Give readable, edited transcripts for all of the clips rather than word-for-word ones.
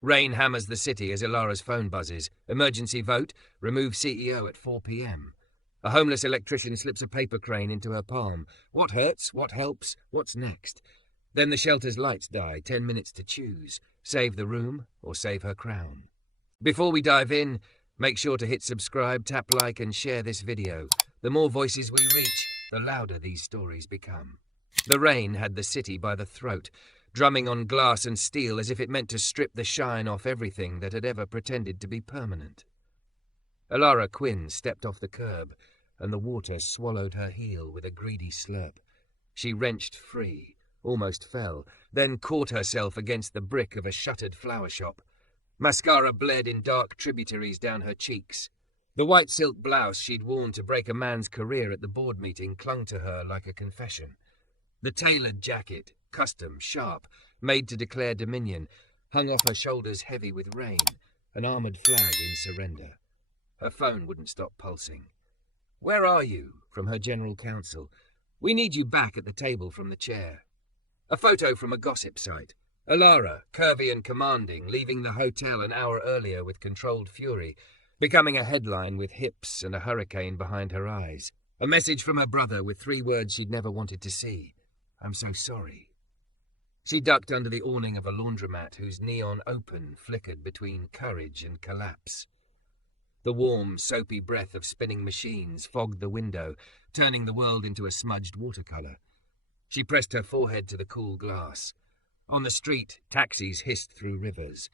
Rain hammers the city as Elara's phone buzzes. Emergency vote, remove CEO at 4 p.m. A homeless electrician slips a paper crane into her palm. What hurts? What helps? What's next? Then the shelter's lights die, 10 minutes to choose. Save the room or save her crown. Before we dive in, make sure to hit subscribe, tap like and share this video. The more voices we reach, the louder these stories become. The rain had the city by the throat, drumming on glass and steel as if it meant to strip the shine off everything that had ever pretended to be permanent. Elara Quinn stepped off the curb, and the water swallowed her heel with a greedy slurp. She wrenched free, almost fell, then caught herself against the brick of a shuttered flower shop. Mascara bled in dark tributaries down her cheeks. The white silk blouse she'd worn to break a man's career at the board meeting clung to her like a confession. The tailored jacket, custom, sharp, made to declare dominion, hung off her shoulders heavy with rain, an armoured flag in surrender. Her phone wouldn't stop pulsing. "Where are you?" from her general counsel. "We need you back at the table from the chair." A photo from a gossip site. Elara, curvy and commanding, leaving the hotel an hour earlier with controlled fury, becoming a headline with hips and a hurricane behind her eyes. A message from her brother with 3 words she'd never wanted to see. "I'm so sorry." She ducked under the awning of a laundromat whose neon open flickered between courage and collapse. The warm, soapy breath of spinning machines fogged the window, turning the world into a smudged watercolour. She pressed her forehead to the cool glass. On the street, taxis hissed through rivers.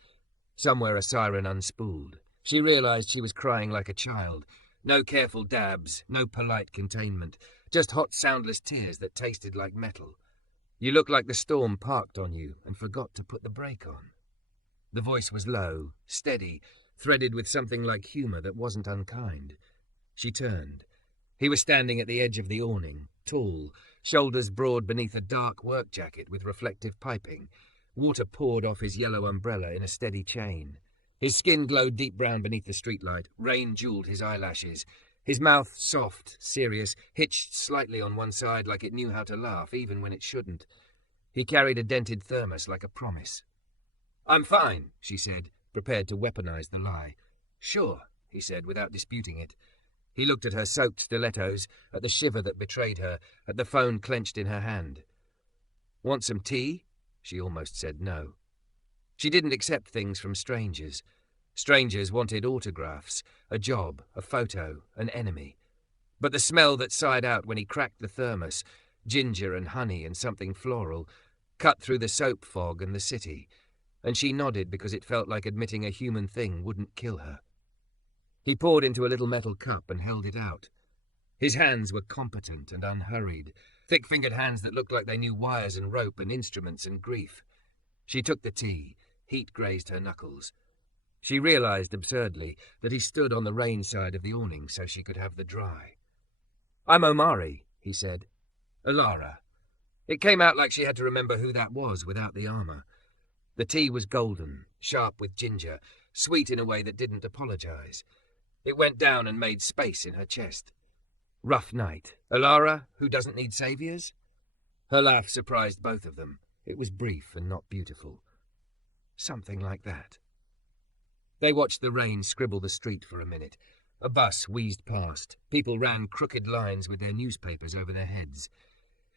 Somewhere a siren unspooled. She realised she was crying like a child. No careful dabs, no polite containment, just hot, soundless tears that tasted like metal. You looked like the storm parked on you and forgot to put the brake on. The voice was low, steady, threaded with something like humour that wasn't unkind. She turned. He was standing at the edge of the awning, tall, shoulders broad beneath a dark work jacket with reflective piping. Water poured off his yellow umbrella in a steady chain. His skin glowed deep brown beneath the streetlight. Rain jewelled his eyelashes. His mouth, soft, serious, hitched slightly on one side like it knew how to laugh, even when it shouldn't. He carried a dented thermos like a promise. "I'm fine," she said, prepared to weaponize the lie. "Sure," he said, without disputing it. He looked at her soaked stilettos, at the shiver that betrayed her, at the phone clenched in her hand. "Want some tea?" She almost said no. She didn't accept things from strangers. Strangers wanted autographs, a job, a photo, an enemy. But the smell that sighed out when he cracked the thermos, ginger and honey and something floral, cut through the soap fog and the city, and she nodded because it felt like admitting a human thing wouldn't kill her. He poured into a little metal cup and held it out. His hands were competent and unhurried, thick-fingered hands that looked like they knew wires and rope and instruments and grief. She took the tea. Heat grazed her knuckles. She realised, absurdly, that he stood on the rain side of the awning so she could have the dry. "I'm Omari," he said. "Elara." It came out like she had to remember who that was without the armour. The tea was golden, sharp with ginger, sweet in a way that didn't apologise. It went down and made space in her chest. "Rough night. Elara, who doesn't need saviours?" Her laugh surprised both of them. It was brief and not beautiful. Something like that. They watched the rain scribble the street for a minute. A bus wheezed past. People ran crooked lines with their newspapers over their heads.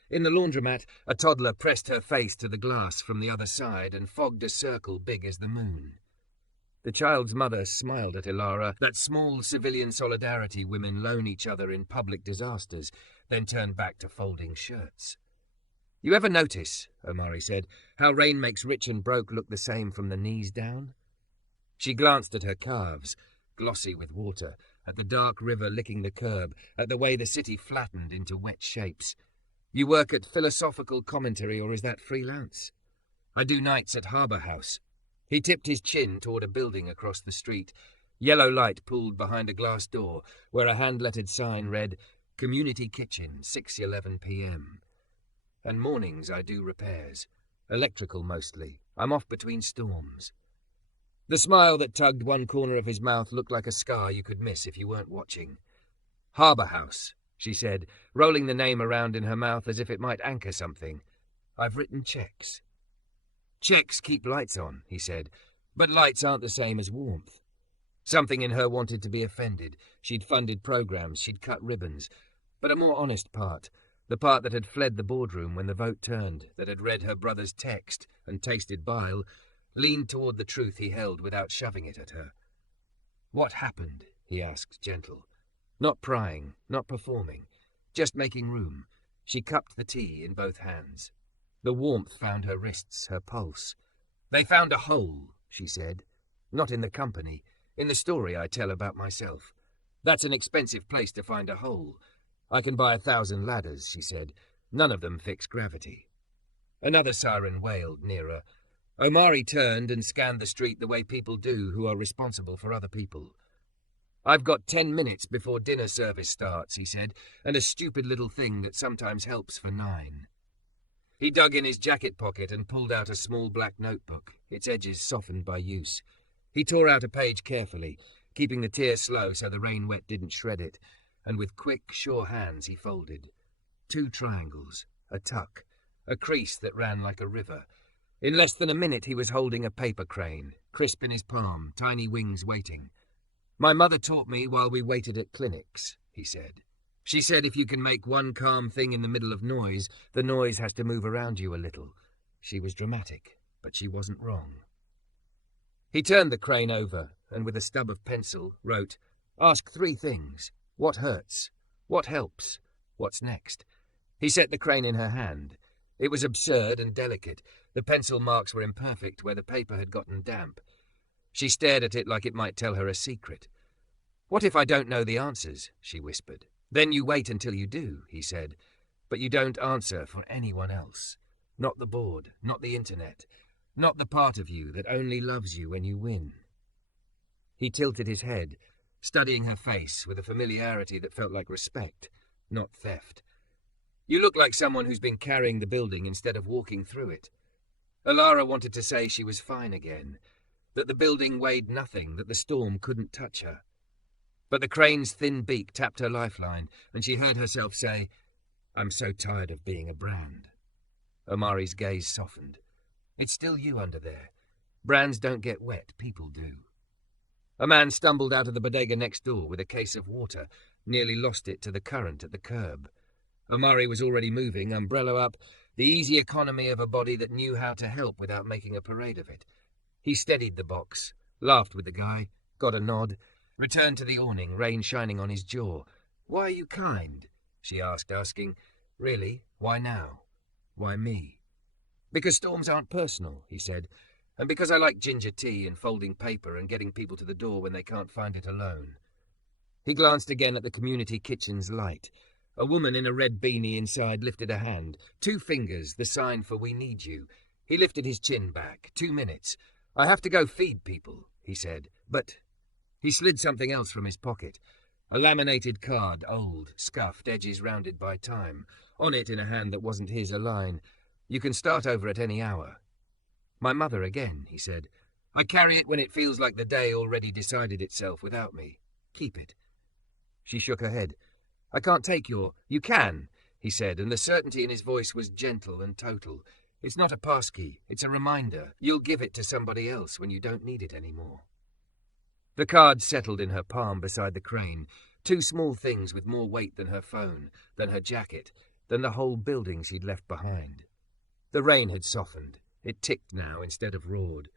In the laundromat, a toddler pressed her face to the glass from the other side and fogged a circle big as the moon. The child's mother smiled at Elara, that small civilian solidarity women loan each other in public disasters, then turned back to folding shirts. "You ever notice," Omari said, "how rain makes rich and broke look the same from the knees down?" She glanced at her calves, glossy with water, at the dark river licking the curb, at the way the city flattened into wet shapes. "You work at philosophical commentary, or is that freelance?" "I do nights at Harbour House." He tipped his chin toward a building across the street. Yellow light pooled behind a glass door, where a hand-lettered sign read, "Community Kitchen, 6:11 p.m. And mornings I do repairs. Electrical mostly. I'm off between storms." The smile that tugged one corner of his mouth looked like a scar you could miss if you weren't watching. "Harbour House," she said, rolling the name around in her mouth as if it might anchor something. "I've written checks." "Checks keep lights on," he said. But lights aren't the same as warmth. Something in her wanted to be offended. She'd funded programs, she'd cut ribbons. But a more honest part, the part that had fled the boardroom when the vote turned, that had read her brother's text and tasted bile, leaned toward the truth he held without shoving it at her. "What happened?" he asked, gentle. Not prying, not performing, just making room. She cupped the tea in both hands. The warmth found her wrists, her pulse. "They found a hole," she said. "Not in the company. In the story I tell about myself. That's an expensive place to find a hole. I can buy 1,000 ladders," she said. "None of them fix gravity." Another siren wailed nearer. Omari turned and scanned the street the way people do who are responsible for other people. "I've got 10 minutes before dinner service starts," he said, "and a stupid little thing that sometimes helps for 9. He dug in his jacket pocket and pulled out a small black notebook, its edges softened by use. He tore out a page carefully, keeping the tear slow so the rain wet didn't shred it, and with quick, sure hands he folded. 2 triangles, a tuck, a crease that ran like a river. In less than a minute he was holding a paper crane, crisp in his palm, tiny wings waiting. "My mother taught me while we waited at clinics," he said. "She said if you can make one calm thing in the middle of noise, the noise has to move around you a little." She was dramatic, but she wasn't wrong. He turned the crane over, and with a stub of pencil, wrote, "Ask 3 things. What hurts? What helps? What's next?" He set the crane in her hand. It was absurd and delicate. The pencil marks were imperfect where the paper had gotten damp. She stared at it like it might tell her a secret. "What if I don't know the answers?" she whispered. "Then you wait until you do," he said. "But you don't answer for anyone else. Not the board, not the internet. Not the part of you that only loves you when you win." He tilted his head, studying her face with a familiarity that felt like respect, not theft. "You look like someone who's been carrying the building instead of walking through it." Elara wanted to say she was fine again, that the building weighed nothing, that the storm couldn't touch her. But the crane's thin beak tapped her lifeline, and she heard herself say, "I'm so tired of being a brand." Omari's gaze softened. "It's still you under there. Brands don't get wet, people do." A man stumbled out of the bodega next door with a case of water, nearly lost it to the current at the curb. Omari was already moving, umbrella up, the easy economy of a body that knew how to help without making a parade of it. He steadied the box, laughed with the guy, got a nod, returned to the awning, rain shining on his jaw. "Why are you kind?" she asked, asking, "Really, why now? Why me?" "Because storms aren't personal," he said, "and because I like ginger tea and folding paper and getting people to the door when they can't find it alone." He glanced again at the community kitchen's light. A woman in a red beanie inside lifted a hand, 2 fingers, the sign for "We need you." He lifted his chin back. 2 minutes. "I have to go feed people," he said, "but—" He slid something else from his pocket. A laminated card, old, scuffed, edges rounded by time. On it, in a hand that wasn't his, a line, "You can start over at any hour." "My mother again," he said. "I carry it when it feels like the day already decided itself without me. Keep it." She shook her head. "I can't take your—" "You can," he said, and the certainty in his voice was gentle and total. "It's not a passkey, it's a reminder. You'll give it to somebody else when you don't need it anymore." The card settled in her palm beside the crane, 2 small things with more weight than her phone, than her jacket, than the whole building she'd left behind. The rain had softened. It ticked now instead of roared.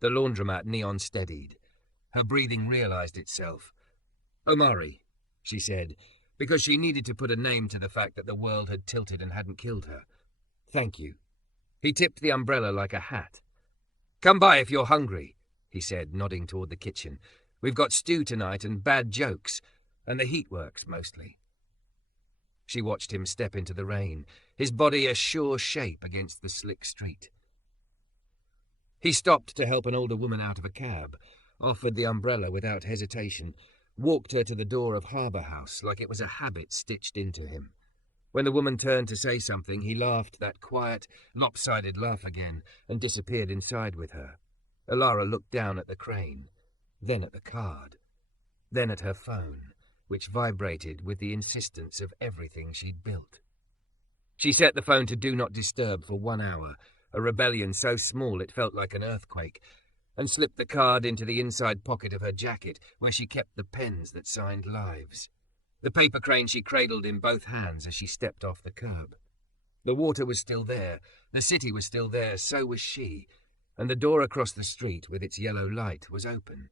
The laundromat neon steadied. Her breathing realized itself. "Omari," she said, because she needed to put a name to the fact that the world had tilted and hadn't killed her. "Thank you." He tipped the umbrella like a hat. "Come by if you're hungry," he said, nodding toward the kitchen. "We've got stew tonight and bad jokes, and the heat works mostly." She watched him step into the rain, his body a sure shape against the slick street. He stopped to help an older woman out of a cab, offered the umbrella without hesitation, walked her to the door of Harbour House like it was a habit stitched into him. When the woman turned to say something, he laughed that quiet, lopsided laugh again and disappeared inside with her. Elara looked down at the crane, then at the card, then at her phone, which vibrated with the insistence of everything she'd built. She set the phone to Do Not Disturb for 1 hour, a rebellion so small it felt like an earthquake. and slipped the card into the inside pocket of her jacket, where she kept the pens that signed lives. The paper crane she cradled in both hands as she stepped off the curb. The water was still there, the city was still there, so was she, and the door across the street with its yellow light was open.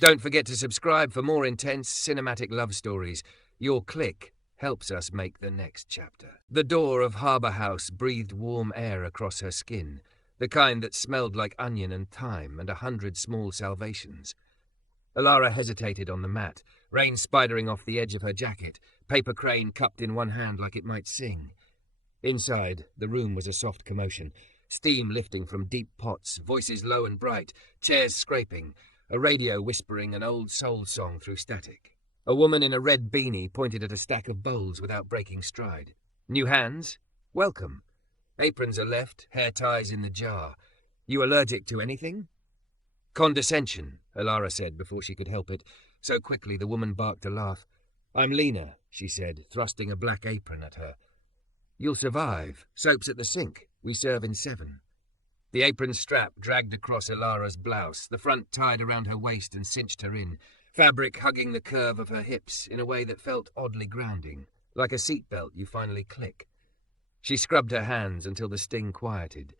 Don't forget to subscribe for more intense cinematic love stories. Your click helps us make the next chapter. The door of Harbour House breathed warm air across her skin, the kind that smelled like onion and thyme and 100 small salvations. Elara hesitated on the mat, rain spidering off the edge of her jacket, paper crane cupped in one hand like it might sing. Inside, the room was a soft commotion, steam lifting from deep pots, voices low and bright, chairs scraping, a radio whispering an old soul song through static. A woman in a red beanie pointed at a stack of bowls without breaking stride. New hands? Welcome. Aprons are left, hair ties in the jar. You allergic to anything? Condescension, Elara said before she could help it. So quickly the woman barked a laugh. I'm Lena, she said, thrusting a black apron at her. You'll survive. Soap's at the sink. We serve in 7. The apron strap dragged across Elara's blouse, the front tied around her waist and cinched her in, fabric hugging the curve of her hips in a way that felt oddly grounding, like a seatbelt you finally click. She scrubbed her hands until the sting quieted.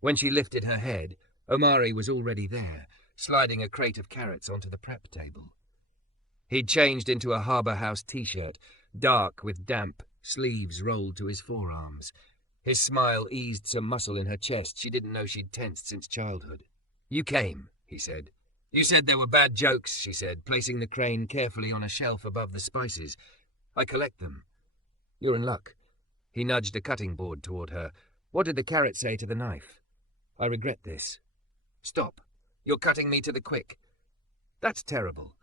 When she lifted her head, Omari was already there, sliding a crate of carrots onto the prep table. He'd changed into a Harbour House t-shirt, dark with damp, sleeves rolled to his forearms. His smile eased some muscle in her chest she didn't know she'd tensed since childhood. You came, he said. You said there were bad jokes, she said, placing the crane carefully on a shelf above the spices. I collect them. You're in luck. He nudged a cutting board toward her. What did the carrot say to the knife? I regret this. Stop. You're cutting me to the quick. That's terrible.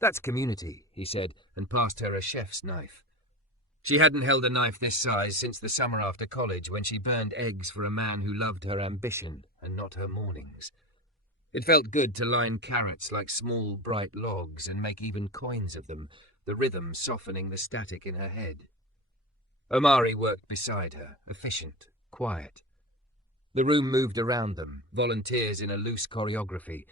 That's community, he said, and passed her a chef's knife. She hadn't held a knife this size since the summer after college when she burned eggs for a man who loved her ambition and not her mornings. It felt good to line carrots like small, bright logs and make even coins of them, the rhythm softening the static in her head. Omari worked beside her, efficient, quiet. The room moved around them, volunteers in a loose choreography.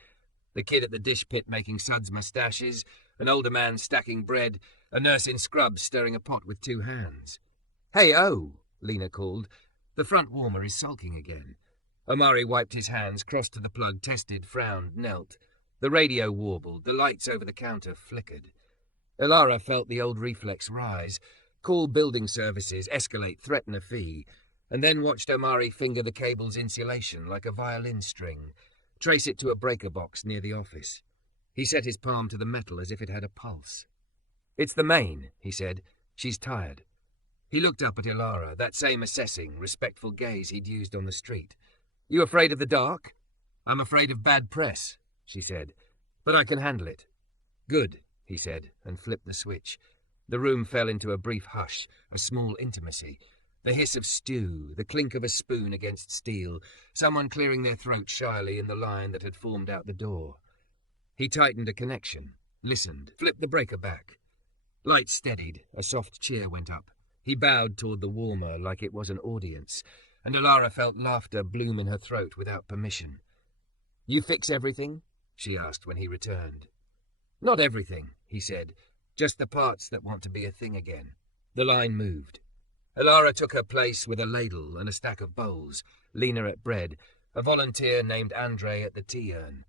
The kid at the dish pit making suds moustaches, an older man stacking bread, a nurse in scrubs stirring a pot with 2 hands. Hey, oh, Lena called. The front warmer is sulking again. Omari wiped his hands, crossed to the plug, tested, frowned, knelt. The radio warbled, the lights over the counter flickered. Elara felt the old reflex rise, call building services, escalate, threaten a fee, and then watched Omari finger the cable's insulation like a violin string, trace it to a breaker box near the office. He set his palm to the metal as if it had a pulse. It's the main, he said. She's tired. He looked up at Elara, that same assessing, respectful gaze he'd used on the street. You afraid of the dark? I'm afraid of bad press, she said. But I can handle it. Good, he said, and flipped the switch. The room fell into a brief hush, a small intimacy. The hiss of stew, the clink of a spoon against steel, someone clearing their throat shyly in the line that had formed out the door. He tightened a connection, listened, flipped the breaker back. Lights steadied, a soft cheer went up. He bowed toward the warmer like it was an audience, and Elara felt laughter bloom in her throat without permission. You fix everything? She asked when he returned. Not everything, he said, just the parts that want to be a thing again. The line moved. Elara took her place with a ladle and a stack of bowls, Lena at bread, a volunteer named Andre at the tea urn.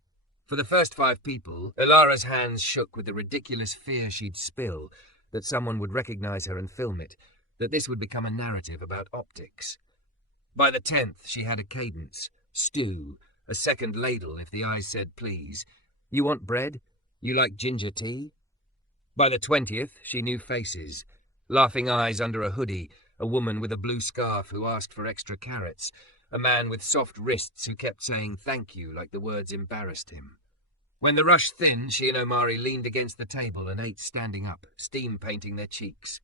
For the first 5 people, Elara's hands shook with the ridiculous fear she'd spill, that someone would recognize her and film it, that this would become a narrative about optics. By the 10th, she had a cadence, stew, a second ladle if the eyes said please. You want bread? You like ginger tea? By the 20th, she knew faces, laughing eyes under a hoodie, a woman with a blue scarf who asked for extra carrots, a man with soft wrists who kept saying thank you like the words embarrassed him. When the rush thinned, she and Omari leaned against the table and ate standing up, steam painting their cheeks.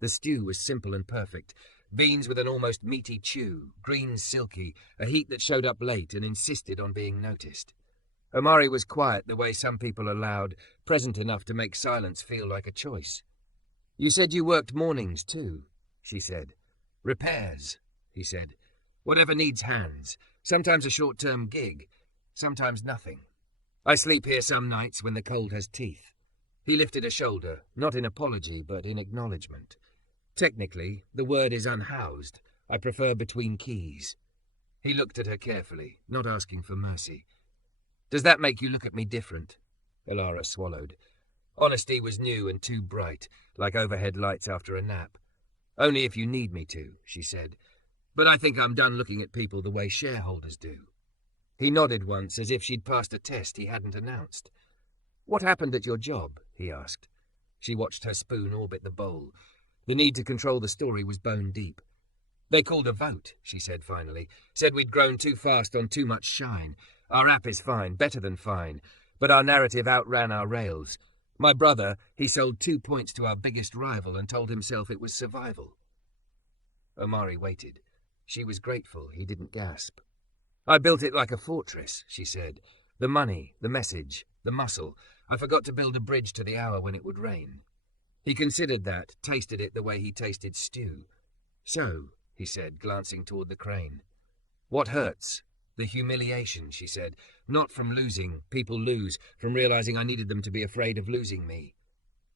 The stew was simple and perfect, beans with an almost meaty chew, greens silky, a heat that showed up late and insisted on being noticed. Omari was quiet the way some people are loud, present enough to make silence feel like a choice. You said you worked mornings too, she said. Repairs, he said. Whatever needs hands, sometimes a short-term gig. sometimes nothing. I sleep here some nights when the cold has teeth." He lifted a shoulder, not in apology, but in acknowledgement. "Technically, the word is unhoused. I prefer between keys." He looked at her carefully, not asking for mercy. "Does that make you look at me different?" Elara swallowed. Honesty was new and too bright, like overhead lights after a nap. "Only if you need me to," she said. "But I think I'm done looking at people the way shareholders do." He nodded once, as if she'd passed a test he hadn't announced. "What happened at your job?" he asked. She watched her spoon orbit the bowl. The need to control the story was bone deep. "They called a vote," she said finally. "Said we'd grown too fast on too much shine. Our app is fine, better than fine, but our narrative outran our rails. My brother, he sold 2 points to our biggest rival and told himself it was survival." Omari waited. She was grateful he didn't gasp. "I built it like a fortress," she said. "The money, the message, the muscle. I forgot to build a bridge to the hour when it would rain." He considered that, tasted it the way he tasted stew. "So," he said, glancing toward the crane. "What hurts?" "The humiliation," she said. "Not from losing. People lose. From realizing I needed them to be afraid of losing me."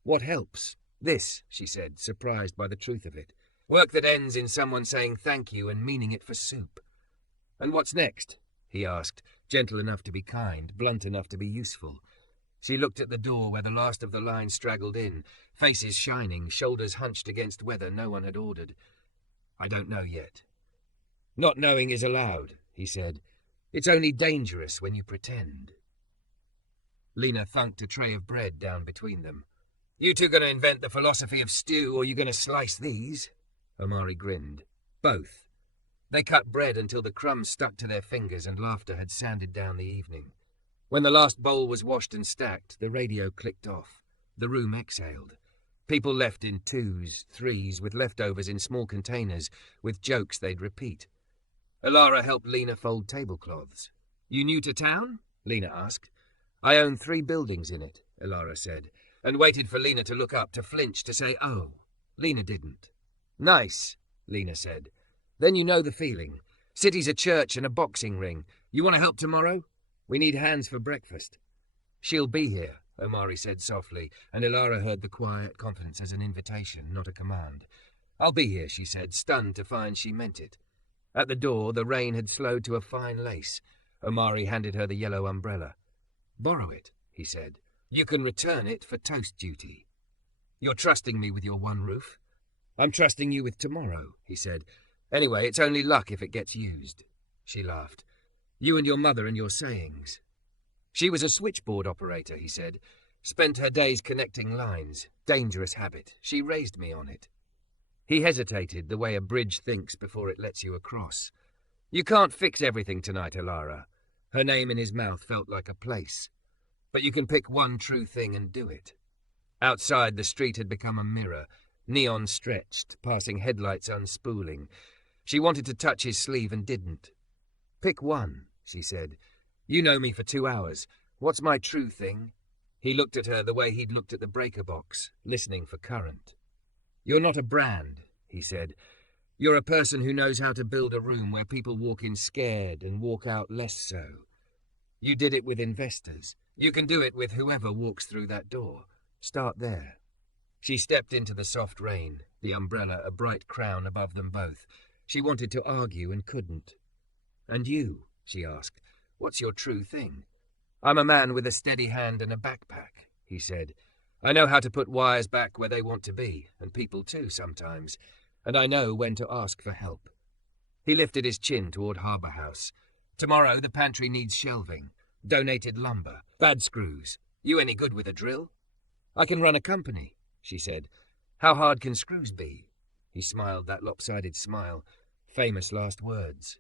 "What helps?" "This," she said, surprised by the truth of it. "Work that ends in someone saying thank you and meaning it for soup." "And what's next?" he asked, gentle enough to be kind, blunt enough to be useful. She looked at the door where the last of the line straggled in, faces shining, shoulders hunched against weather no one had ordered. "I don't know yet." "Not knowing is allowed," he said. "It's only dangerous when you pretend." Lena thunked a tray of bread down between them. "You two gonna invent the philosophy of stew, or you gonna slice these?" Omari grinned. "Both." They cut bread until the crumbs stuck to their fingers and laughter had sanded down the evening. When the last bowl was washed and stacked, the radio clicked off. The room exhaled. People left in 2s, 3s, with leftovers in small containers, with jokes they'd repeat. Elara helped Lena fold tablecloths. "You new to town?" Lena asked. "I own 3 buildings in it," Elara said, and waited for Lena to look up, to flinch, to say, "Oh." Lena didn't. "Nice," Lena said. "Then you know the feeling. City's a church and a boxing ring. You want to help tomorrow? We need hands for breakfast." "She'll be here," Omari said softly, and Elara heard the quiet confidence as an invitation, not a command. "I'll be here," she said, stunned to find she meant it. At the door, the rain had slowed to a fine lace. Omari handed her the yellow umbrella. "Borrow it," he said. "You can return it for toast duty." "You're trusting me with your one roof?" "I'm trusting you with tomorrow," he said. "Anyway, it's only luck if it gets used." She laughed. "You and your mother and your sayings." "She was a switchboard operator," he said. "Spent her days connecting lines. Dangerous habit. She raised me on it." He hesitated, the way a bridge thinks before it lets you across. "You can't fix everything tonight, Elara." Her name in his mouth felt like a place. "But you can pick one true thing and do it." Outside, the street had become a mirror, neon stretched, passing headlights unspooling. She wanted to touch his sleeve and didn't. "Pick one," she said. "You know me for 2 hours. What's my true thing?" He looked at her the way he'd looked at the breaker box, listening for current. "You're not a brand," he said. "You're a person who knows how to build a room where people walk in scared and walk out less so. You did it with investors. You can do it with whoever walks through that door. Start there." She stepped into the soft rain, the umbrella a bright crown above them both. She wanted to argue and couldn't. "And you?" she asked. "What's your true thing?" "I'm a man with a steady hand and a backpack," he said. "I know how to put wires back where they want to be, and people too sometimes, and I know when to ask for help." He lifted his chin toward Harbour House. "Tomorrow the pantry needs shelving, donated lumber, bad screws. You any good with a drill?" "I can run a company," she said. "How hard can screws be?" He smiled that lopsided smile. Famous last words.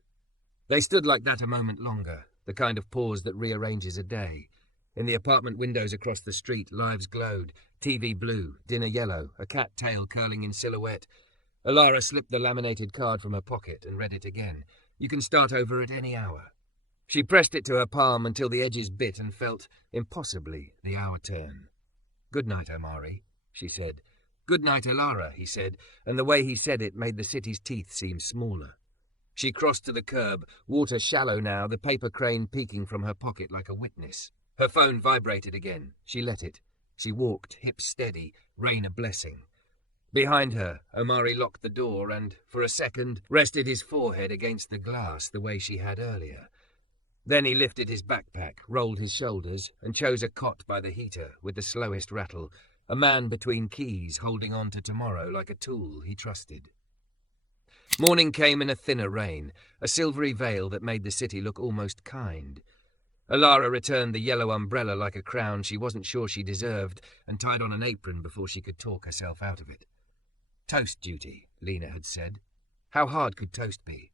They stood like that a moment longer, the kind of pause that rearranges a day. In the apartment windows across the street, lives glowed, TV blue, dinner yellow, a cat tail curling in silhouette. Elara slipped the laminated card from her pocket and read it again. "You can start over at any hour." She pressed it to her palm until the edges bit and felt, impossibly, the hour turn. "Good night, Omari," she said. "Good night, Elara," he said, and the way he said it made the city's teeth seem smaller. She crossed to the curb, water shallow now, the paper crane peeking from her pocket like a witness. Her phone vibrated again. She let it. She walked, hips steady, rain a blessing. Behind her, Omari locked the door and, for a second, rested his forehead against the glass the way she had earlier. Then he lifted his backpack, rolled his shoulders, and chose a cot by the heater with the slowest rattle, a man between keys holding on to tomorrow like a tool he trusted. Morning came in a thinner rain, a silvery veil that made the city look almost kind. Elara returned the yellow umbrella like a crown she wasn't sure she deserved and tied on an apron before she could talk herself out of it. Toast duty, Lena had said. How hard could toast be?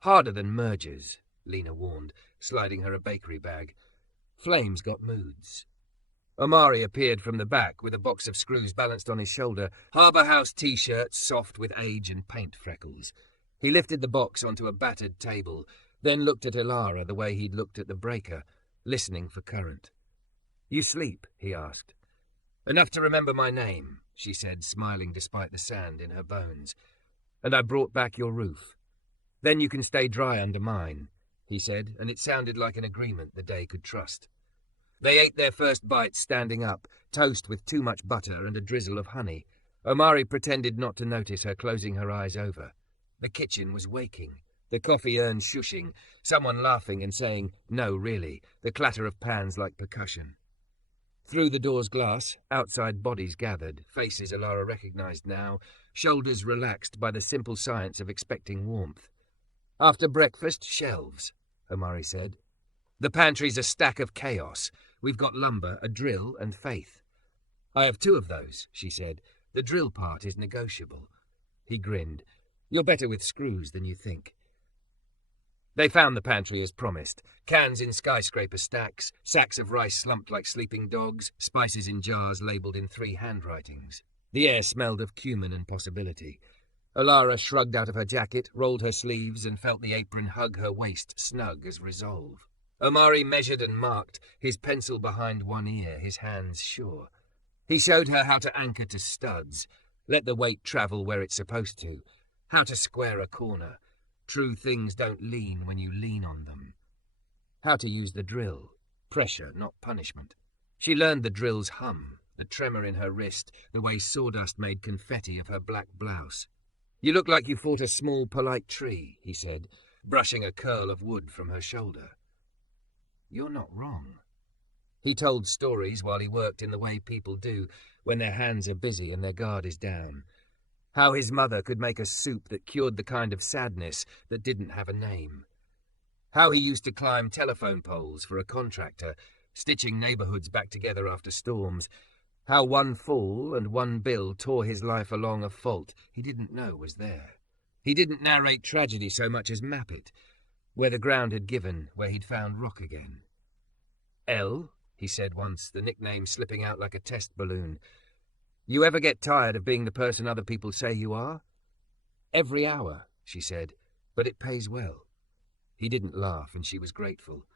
Harder than mergers, Lena warned, sliding her a bakery bag. Flame's got moods. Omari appeared from the back with a box of screws balanced on his shoulder, Harbour House T-shirts soft with age and paint freckles. He lifted the box onto a battered table, then looked at Elara the way he'd looked at the breaker, listening for current. "You sleep?" he asked. "Enough to remember my name," she said, smiling despite the sand in her bones. "And I brought back your roof. Then you can stay dry under mine," he said, and it sounded like an agreement the day could trust. They ate their first bites standing up, toast with too much butter and a drizzle of honey. Omari pretended not to notice her closing her eyes over. The kitchen was waking, the coffee urn shushing, someone laughing and saying, "No, really," the clatter of pans like percussion. Through the door's glass, outside bodies gathered, faces Elara recognized now, shoulders relaxed by the simple science of expecting warmth. "After breakfast, shelves," Omari said. "The pantry's a stack of chaos. We've got lumber, a drill, and faith." "I have 2 of those," she said. "The drill part is negotiable." He grinned. "You're better with screws than you think." They found the pantry as promised. Cans in skyscraper stacks, sacks of rice slumped like sleeping dogs, spices in jars labelled in 3 handwritings. The air smelled of cumin and possibility. Elara shrugged out of her jacket, rolled her sleeves, and felt the apron hug her waist snug as resolve. Omari measured and marked, his pencil behind one ear, his hands sure. He showed her how to anchor to studs, let the weight travel where it's supposed to, how to square a corner. True things don't lean when you lean on them. How to use the drill, pressure, not punishment. She learned the drill's hum, the tremor in her wrist, the way sawdust made confetti of her black blouse. "You look like you fought a small, polite tree," he said, brushing a curl of wood from her shoulder. "You're not wrong." He told stories while he worked in the way people do when their hands are busy and their guard is down. How his mother could make a soup that cured the kind of sadness that didn't have a name. How he used to climb telephone poles for a contractor, stitching neighborhoods back together after storms. How one fall and one bill tore his life along a fault he didn't know was there. He didn't narrate tragedy so much as map it, where the ground had given, where he'd found rock again. "Elle," he said once, the nickname slipping out like a test balloon. "You ever get tired of being the person other people say you are?" "Every hour," she said, "but it pays well." He didn't laugh, and she was grateful.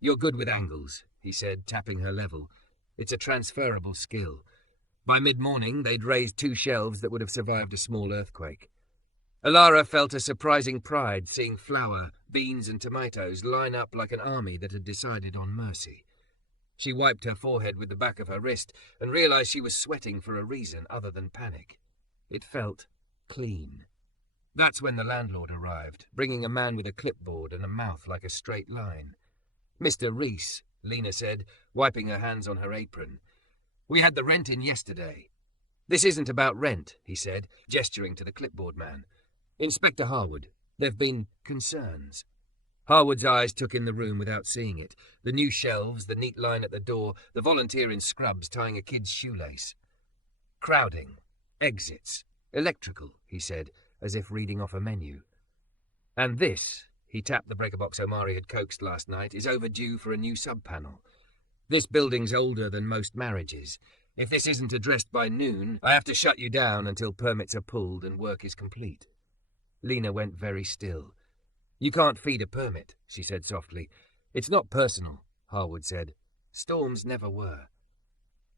"You're good with angles," he said, tapping her level. "It's a transferable skill." By mid-morning, they'd raised 2 shelves that would have survived a small earthquake. Elara felt a surprising pride seeing flour, beans and tomatoes line up like an army that had decided on mercy. She wiped her forehead with the back of her wrist and realized she was sweating for a reason other than panic. It felt clean. That's when the landlord arrived, bringing a man with a clipboard and a mouth like a straight line. "Mr. Reese," Lena said, wiping her hands on her apron. "We had the rent in yesterday." "This isn't about rent," he said, gesturing to the clipboard man. "Inspector Harwood, there've been concerns." Harwood's eyes took in the room without seeing it. The new shelves, the neat line at the door, the volunteer in scrubs tying a kid's shoelace. "Crowding. Exits. Electrical," he said, as if reading off a menu. "And this," he tapped the breaker box Omari had coaxed last night, "is overdue for a new subpanel. This building's older than most marriages. If this isn't addressed by noon, I have to shut you down until permits are pulled and work is complete." Lena went very still. "You can't feed a permit," she said softly. "It's not personal," Harwood said. "Storms never were."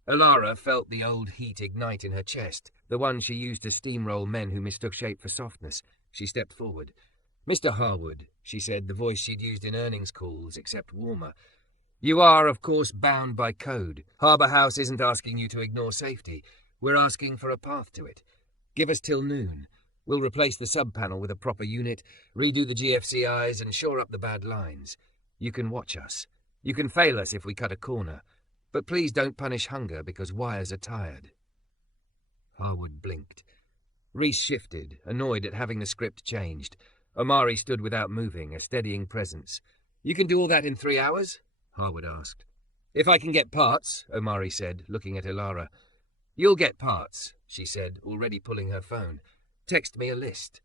Elara felt the old heat ignite in her chest, the one she used to steamroll men who mistook shape for softness. She stepped forward. "Mr. Harwood," she said, the voice she'd used in earnings calls, except warmer. "You are, of course, bound by code. Harbour House isn't asking you to ignore safety. We're asking for a path to it. Give us till noon. We'll replace the subpanel with a proper unit, redo the GFCIs, and shore up the bad lines. You can watch us. You can fail us if we cut a corner. But please don't punish hunger because wires are tired." Harwood blinked. Reese shifted, annoyed at having the script changed. Omari stood without moving, a steadying presence. "You can do all that in 3 hours?" Harwood asked. "If I can get parts," Omari said, looking at Elara. "You'll get parts," she said, already pulling her phone. "Text me a list."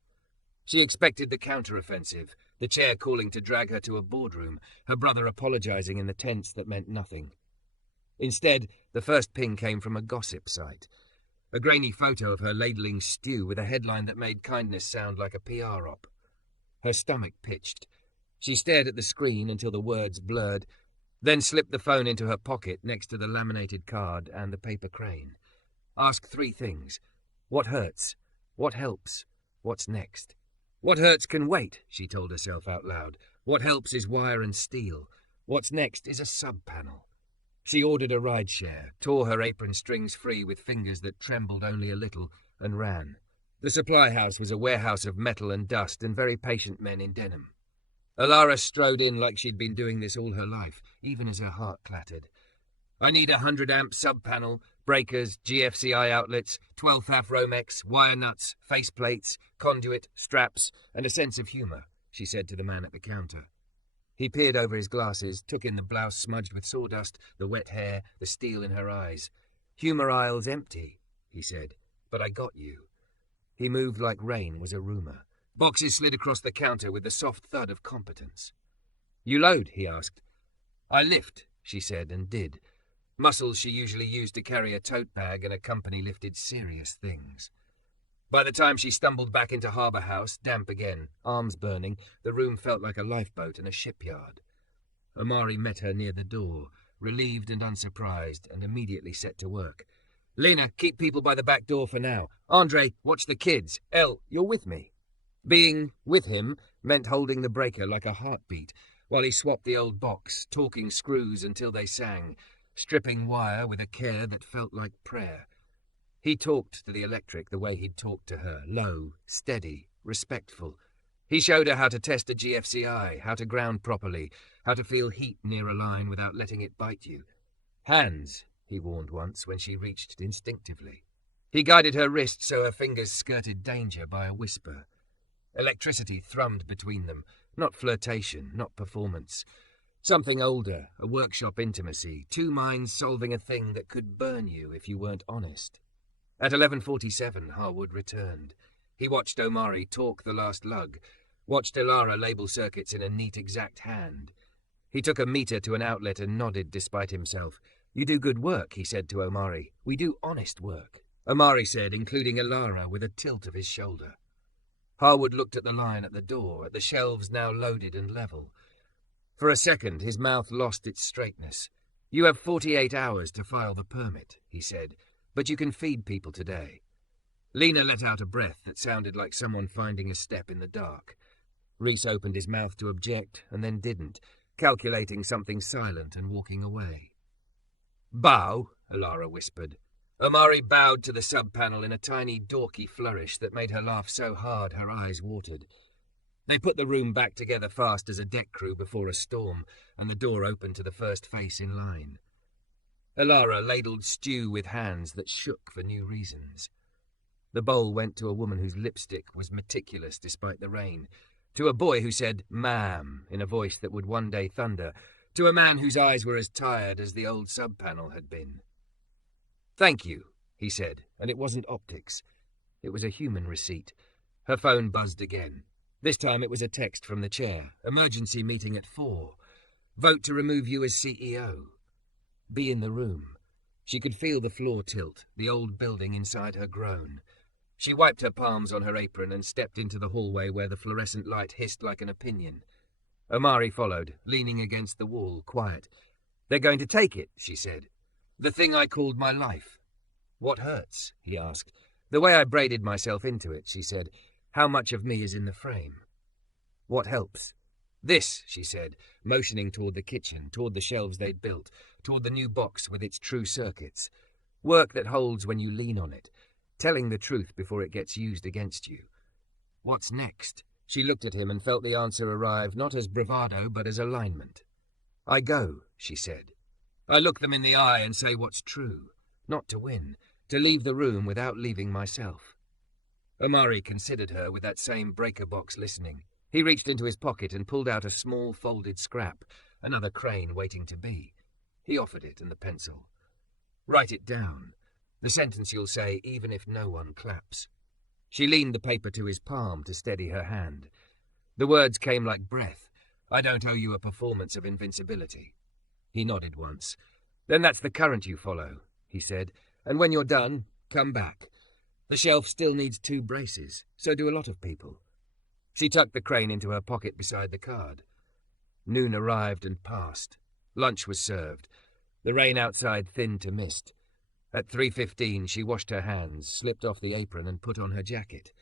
She expected the counter-offensive, the chair calling to drag her to a boardroom, her brother apologizing in the tense that meant nothing. Instead, the first ping came from a gossip site. A grainy photo of her ladling stew with a headline that made kindness sound like a PR op. Her stomach pitched. She stared at the screen until the words blurred, then slipped the phone into her pocket next to the laminated card and the paper crane. Ask 3 things. What hurts? What helps? What's next? What hurts can wait, she told herself out loud. What helps is wire and steel. What's next is a subpanel. She ordered a rideshare, tore her apron strings free with fingers that trembled only a little, and ran. The supply house was a warehouse of metal and dust and very patient men in denim. Elara strode in like she'd been doing this all her life, even as her heart clattered. "I need a 100-amp subpanel, breakers, GFCI outlets, 12-FAF Romex, wire nuts, faceplates, conduit, straps, and a sense of humour," she said to the man at the counter. He peered over his glasses, took in the blouse smudged with sawdust, the wet hair, the steel in her eyes. "Humour aisle's empty," he said, "but I got you." He moved like rain was a rumour. Boxes slid across the counter with the soft thud of competence. "You load?" he asked. "I lift," she said, and did. Muscles she usually used to carry a tote bag, and a company lifted serious things. By the time she stumbled back into Harbour House, damp again, arms burning, the room felt like a lifeboat in a shipyard. Omari met her near the door, relieved and unsurprised, and immediately set to work. "Lena, keep people by the back door for now. Andre, watch the kids. Elle, you're with me." Being with him meant holding the breaker like a heartbeat, while he swapped the old box, talking screws until they sang, stripping wire with a care that felt like prayer. He talked to the electric the way he'd talked to her, low, steady, respectful. He showed her how to test a GFCI, how to ground properly, how to feel heat near a line without letting it bite you. "Hands," he warned once when she reached instinctively. He guided her wrist so her fingers skirted danger by a whisper. Electricity thrummed between them, not flirtation, not performance. Something older, a workshop intimacy, 2 minds solving a thing that could burn you if you weren't honest. At 11:47, Harwood returned. He watched Omari talk the last lug, watched Elara label circuits in a neat, exact hand. He took a meter to an outlet and nodded despite himself. "You do good work," he said to Omari. "We do honest work," Omari said, including Elara with a tilt of his shoulder. Harwood looked at the line at the door, at the shelves now loaded and level. For a second, his mouth lost its straightness. "You have 48 hours to file the permit," he said, "but you can feed people today." Lena let out a breath that sounded like someone finding a step in the dark. Reese opened his mouth to object, and then didn't, calculating something silent and walking away. "Bow," Elara whispered. Omari bowed to the subpanel in a tiny, dorky flourish that made her laugh so hard her eyes watered. They put the room back together fast as a deck crew before a storm, and the door opened to the first face in line. Elara ladled stew with hands that shook for new reasons. The bowl went to a woman whose lipstick was meticulous despite the rain, to a boy who said "ma'am" in a voice that would one day thunder, to a man whose eyes were as tired as the old subpanel had been. "Thank you," he said, and it wasn't optics. It was a human receipt. Her phone buzzed again. This time it was a text from the chair. "Emergency meeting at 4. Vote to remove you as CEO. Be in the room." She could feel the floor tilt, the old building inside her groan. She wiped her palms on her apron and stepped into the hallway where the fluorescent light hissed like an opinion. Omari followed, leaning against the wall, quiet. "They're going to take it," she said. "The thing I called my life." "What hurts?" he asked. "The way I braided myself into it," she said. "How much of me is in the frame?" What helps? This, she said, motioning toward the kitchen, toward the shelves they'd built, toward the new box with its true circuits. Work that holds when you lean on it, telling the truth before it gets used against you. What's next? She looked at him and felt the answer arrive not as bravado but as alignment. I go, she said. I look them in the eye and say what's true. Not to win, to leave the room without leaving myself. Omari considered her with that same breaker box listening. He reached into his pocket and pulled out a small folded scrap, another crane waiting to be. He offered it and the pencil. Write it down. The sentence you'll say even if no one claps. She leaned the paper to his palm to steady her hand. The words came like breath. I don't owe you a performance of invincibility. He nodded once. Then that's the current you follow, he said, and when you're done, come back. The shelf still needs 2 braces, so do a lot of people. She tucked the crane into her pocket beside the card. Noon arrived and passed. Lunch was served. The rain outside thinned to mist. At 3:15 she washed her hands, slipped off the apron and put on her jacket.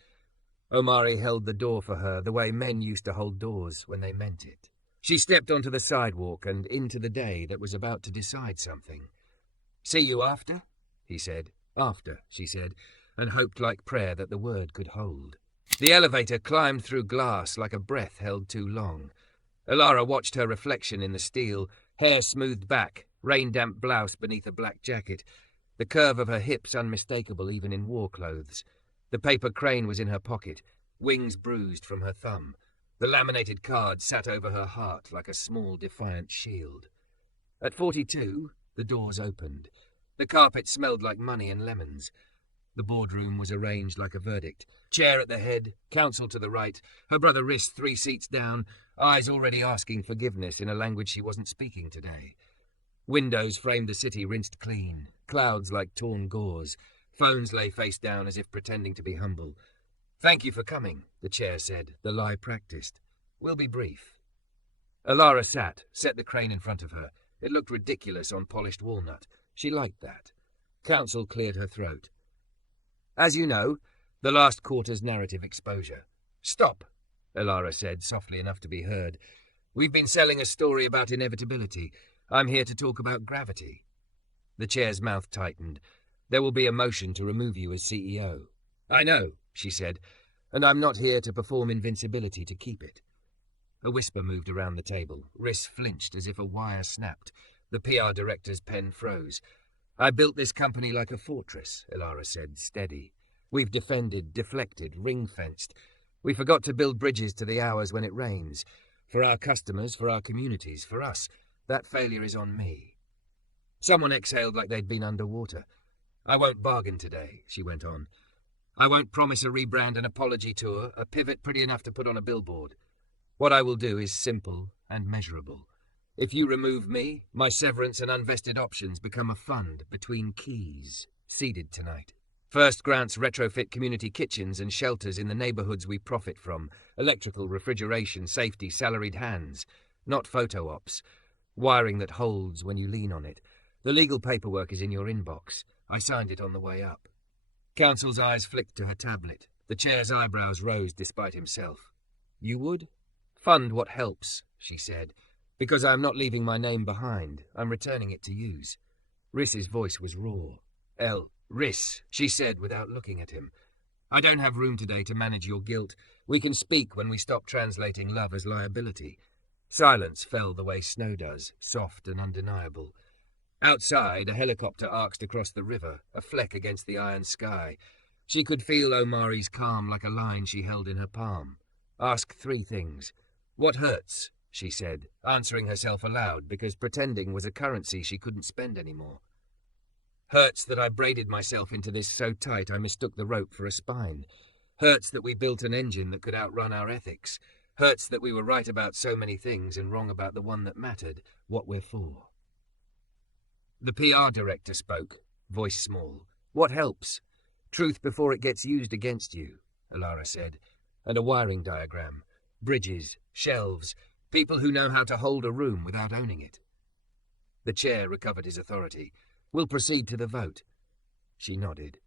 Omari held the door for her the way men used to hold doors when they meant it. She stepped onto the sidewalk and into the day that was about to decide something. See you after? He said. After, she said, and hoped like prayer that the word could hold. The elevator climbed through glass like a breath held too long. Elara watched her reflection in the steel, hair smoothed back, rain-damp blouse beneath a black jacket, the curve of her hips unmistakable even in war clothes. The paper crane was in her pocket, wings bruised from her thumb. The laminated card sat over her heart like a small defiant shield. At 42, the doors opened. The carpet smelled like money and lemons. The boardroom was arranged like a verdict. Chair at the head, counsel to the right, her brother Riss 3 seats down, eyes already asking forgiveness in a language she wasn't speaking today. Windows framed the city rinsed clean, clouds like torn gauze. Phones lay face down as if pretending to be humble. Thank you for coming, the chair said, the lie practiced. We'll be brief. Elara sat, set the crane in front of her. It looked ridiculous on polished walnut. She liked that. Counsel cleared her throat. As you know, the last quarter's narrative exposure. Stop, Elara said, softly enough to be heard. We've been selling a story about inevitability. I'm here to talk about gravity. The chair's mouth tightened. There will be a motion to remove you as CEO. I know, she said, and I'm not here to perform invincibility to keep it. A whisper moved around the table. Riss flinched as if a wire snapped. The PR director's pen froze. I built this company like a fortress, Elara said, steady. We've defended, deflected, ring-fenced. We forgot to build bridges to the hours when it rains. For our customers, for our communities, for us. That failure is on me. Someone exhaled like they'd been underwater. I won't bargain today, she went on. I won't promise a rebrand, an apology tour, a pivot pretty enough to put on a billboard. What I will do is simple and measurable. If you remove me, my severance and unvested options become a fund between keys, seeded tonight. First grants retrofit community kitchens and shelters in the neighborhoods we profit from. Electrical, refrigeration, safety, salaried hands. Not photo ops. Wiring that holds when you lean on it. The legal paperwork is in your inbox. I signed it on the way up. Counsel's eyes flicked to her tablet. The chair's eyebrows rose despite himself. You would? Fund what helps, she said. Because I'm not leaving my name behind. I'm returning it to use. Riss's voice was raw. Riss, she said without looking at him. I don't have room today to manage your guilt. We can speak when we stop translating love as liability. Silence fell the way snow does, soft and undeniable. Outside, a helicopter arced across the river, a fleck against the iron sky. She could feel Omari's calm like a line she held in her palm. Ask 3 things. What hurts? She said, answering herself aloud because pretending was a currency she couldn't spend anymore. Hurts that I braided myself into this so tight I mistook the rope for a spine. Hurts that we built an engine that could outrun our ethics. Hurts that we were right about so many things and wrong about the one that mattered, what we're for. The PR director spoke, voice small. What helps? Truth before it gets used against you, Elara said. And a wiring diagram. Bridges, shelves, people who know how to hold a room without owning it. The chair recovered his authority. We'll proceed to the vote. She nodded.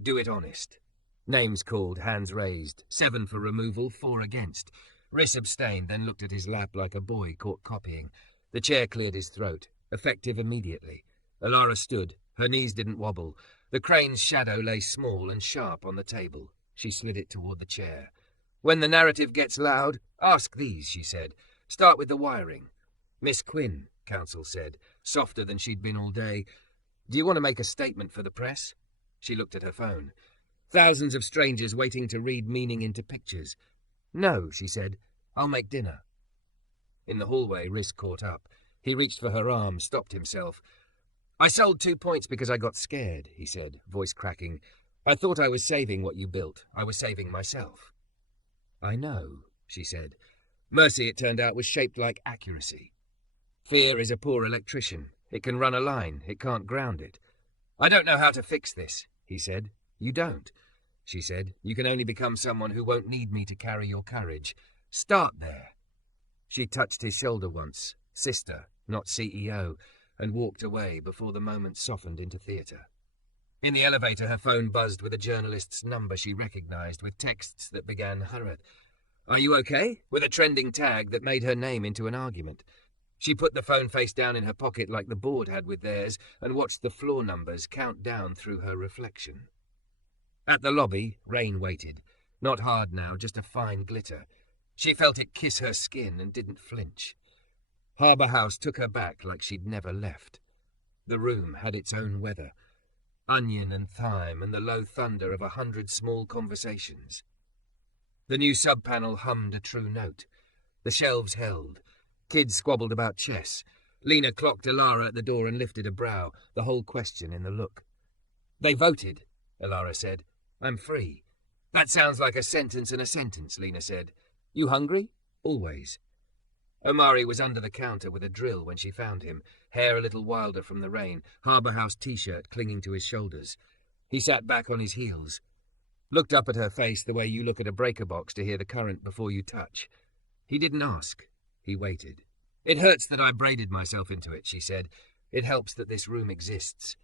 Do it honest. Names called, hands raised. 7 for removal, 4 against. Rhys abstained, then looked at his lap like a boy caught copying. The chair cleared his throat, effective immediately. Elara stood. Her knees didn't wobble. The crane's shadow lay small and sharp on the table. She slid it toward the chair. "When the narrative gets loud, ask these," she said. "Start with the wiring." "Miss Quinn," Counsel said, softer than she'd been all day, "do you want to make a statement for the press?" She looked at her phone. Thousands of strangers waiting to read meaning into pictures. "No," she said. "I'll make dinner." In the hallway, Rhys caught up. He reached for her arm, stopped himself. "I sold 2 points because I got scared," he said, voice cracking. "I thought I was saving what you built. I was saving myself." "I know," she said. Mercy, it turned out, was shaped like accuracy. Fear is a poor electrician. It can run a line. It can't ground it. "I don't know how to fix this," he said. "You don't," she said. "You can only become someone who won't need me to carry your courage. Start there." She touched his shoulder once, sister, not CEO, and walked away before the moment softened into theatre. In the elevator, her phone buzzed with a journalist's number she recognized, with texts that began "Harrod. Are you okay?" with a trending tag that made her name into an argument. She put the phone face down in her pocket like the board had with theirs and watched the floor numbers count down through her reflection. At the lobby, rain waited. Not hard now, just a fine glitter. She felt it kiss her skin and didn't flinch. Harbour House took her back like she'd never left. The room had its own weather. Onion and thyme and the low thunder of 100 small conversations. The new subpanel hummed a true note. The shelves held. Kids squabbled about chess. Lena clocked Elara at the door and lifted a brow, the whole question in the look. "They voted," Elara said. "I'm free." "That sounds like a sentence in a sentence," Lena said. "You hungry?" "Always." Omari was under the counter with a drill when she found him, hair a little wilder from the rain, Harbour House t-shirt clinging to his shoulders. He sat back on his heels. Looked up at her face the way you look at a breaker box to hear the current before you touch. He didn't ask. He waited. "It hurts that I braided myself into it," she said. "It helps that this room exists."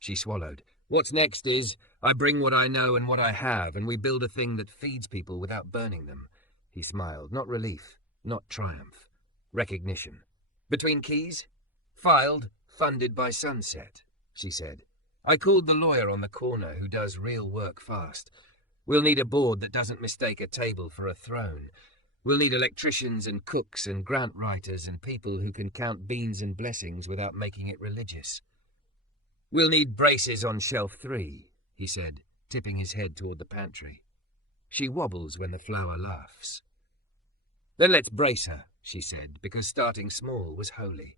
She swallowed. "What's next is, I bring what I know and what I have, and we build a thing that feeds people without burning them." He smiled. Not relief, not triumph. Recognition. "Between keys?" "Filed, funded by sunset," she said. "I called the lawyer on the corner who does real work fast. We'll need a board that doesn't mistake a table for a throne. We'll need electricians and cooks and grant writers and people who can count beans and blessings without making it religious. We'll need braces on shelf 3, he said, tipping his head toward the pantry. She wobbles when the flour laughs. Then let's brace her, she said, because starting small was holy.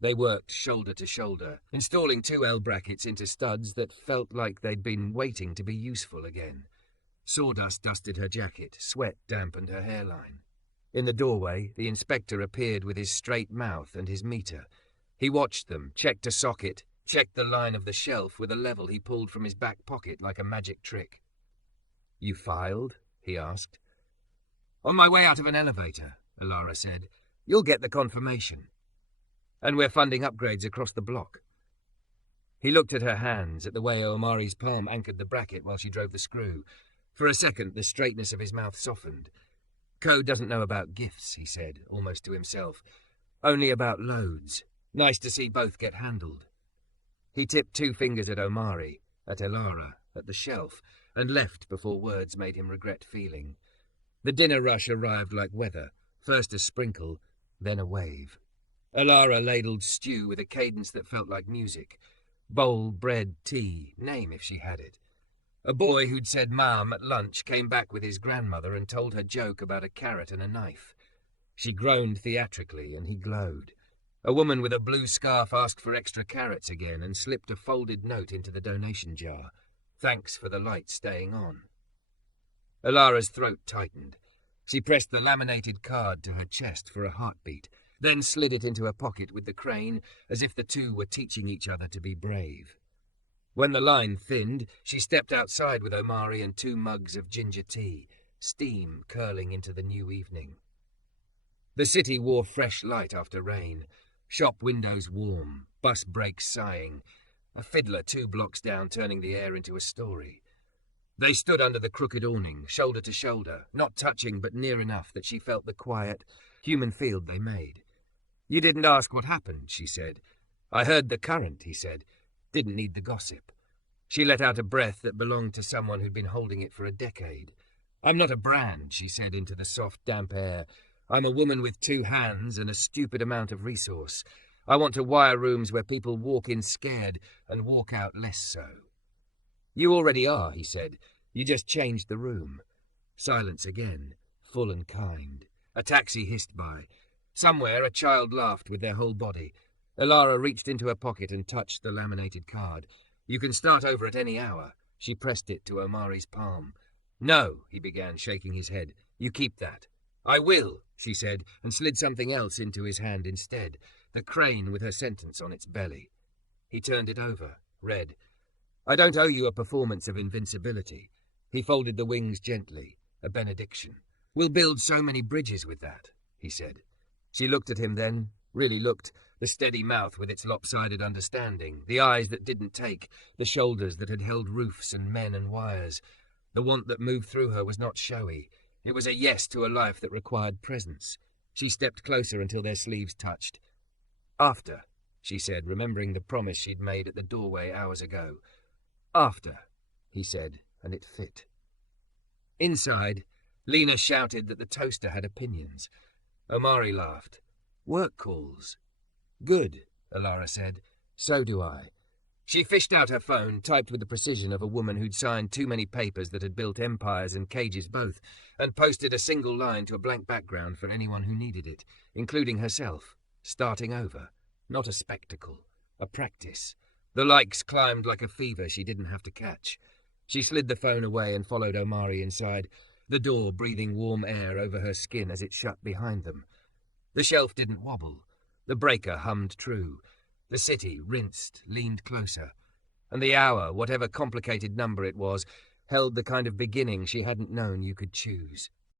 They worked shoulder to shoulder, installing 2 L brackets into studs that felt like they'd been waiting to be useful again. Sawdust dusted her jacket, sweat dampened her hairline. In the doorway, the inspector appeared with his straight mouth and his meter. He watched them, checked a socket, checked the line of the shelf with a level he pulled from his back pocket like a magic trick. "You filed?" he asked. "On my way out of an elevator," Elara said. "You'll get the confirmation. And we're funding upgrades across the block." He looked at her hands, at the way Omari's palm anchored the bracket while she drove the screw. For a second, the straightness of his mouth softened. "Code doesn't know about gifts," he said, almost to himself. "Only about loads. Nice to see both get handled." He tipped 2 fingers at Omari, at Elara, at the shelf, and left before words made him regret feeling. The dinner rush arrived like weather, first a sprinkle, then a wave. Elara ladled stew with a cadence that felt like music. Bowl, bread, tea, name if she had it. A boy who'd said "Ma'am" at lunch came back with his grandmother and told her joke about a carrot and a knife. She groaned theatrically, and he glowed. A woman with a blue scarf asked for extra carrots again and slipped a folded note into the donation jar. Thanks for the light staying on. Elara's throat tightened. She pressed the laminated card to her chest for a heartbeat, then slid it into her pocket with the crane, as if the two were teaching each other to be brave. When the line thinned, she stepped outside with Omari and 2 mugs of ginger tea, steam curling into the new evening. The city wore fresh light after rain, shop windows warm, bus brakes sighing, a fiddler 2 blocks down turning the air into a story. They stood under the crooked awning, shoulder to shoulder, not touching but near enough that she felt the quiet, human field they made. "You didn't ask what happened," she said. "I heard the current," he said. "Didn't need the gossip." She let out a breath that belonged to someone who'd been holding it for a decade. "I'm not a brand," she said into the soft, damp air. "I'm a woman with 2 hands and a stupid amount of resource. I want to wire rooms where people walk in scared and walk out less so." "You already are," he said. "You just changed the room." Silence again, full and kind. A taxi hissed by. Somewhere a child laughed with their whole body. Elara reached into her pocket and touched the laminated card. "You can start over at any hour." She pressed it to Omari's palm. "No," he began, shaking his head. "You keep that." "I will," she said, and slid something else into his hand instead, the crane with her sentence on its belly. He turned it over, read, "I don't owe you a performance of invincibility." He folded the wings gently, a benediction. "We'll build so many bridges with that," he said. She looked at him then, really looked, the steady mouth with its lopsided understanding, the eyes that didn't take, the shoulders that had held roofs and men and wires. The want that moved through her was not showy. It was a yes to a life that required presence. She stepped closer until their sleeves touched. "After," she said, remembering the promise she'd made at the doorway hours ago. "After," he said, and it fit. Inside, Lena shouted that the toaster had opinions. Omari laughed. "Work calls." "Good," Elara said. "So do I." She fished out her phone, typed with the precision of a woman who'd signed too many papers that had built empires and cages both, and posted a single line to a blank background for anyone who needed it, including herself. Starting over. Not a spectacle. A practice. The likes climbed like a fever she didn't have to catch. She slid the phone away and followed Omari inside, the door breathing warm air over her skin as it shut behind them. The shelf didn't wobble. The breaker hummed true. The city, rinsed, leaned closer. And the hour, whatever complicated number it was, held the kind of beginning she hadn't known you could choose.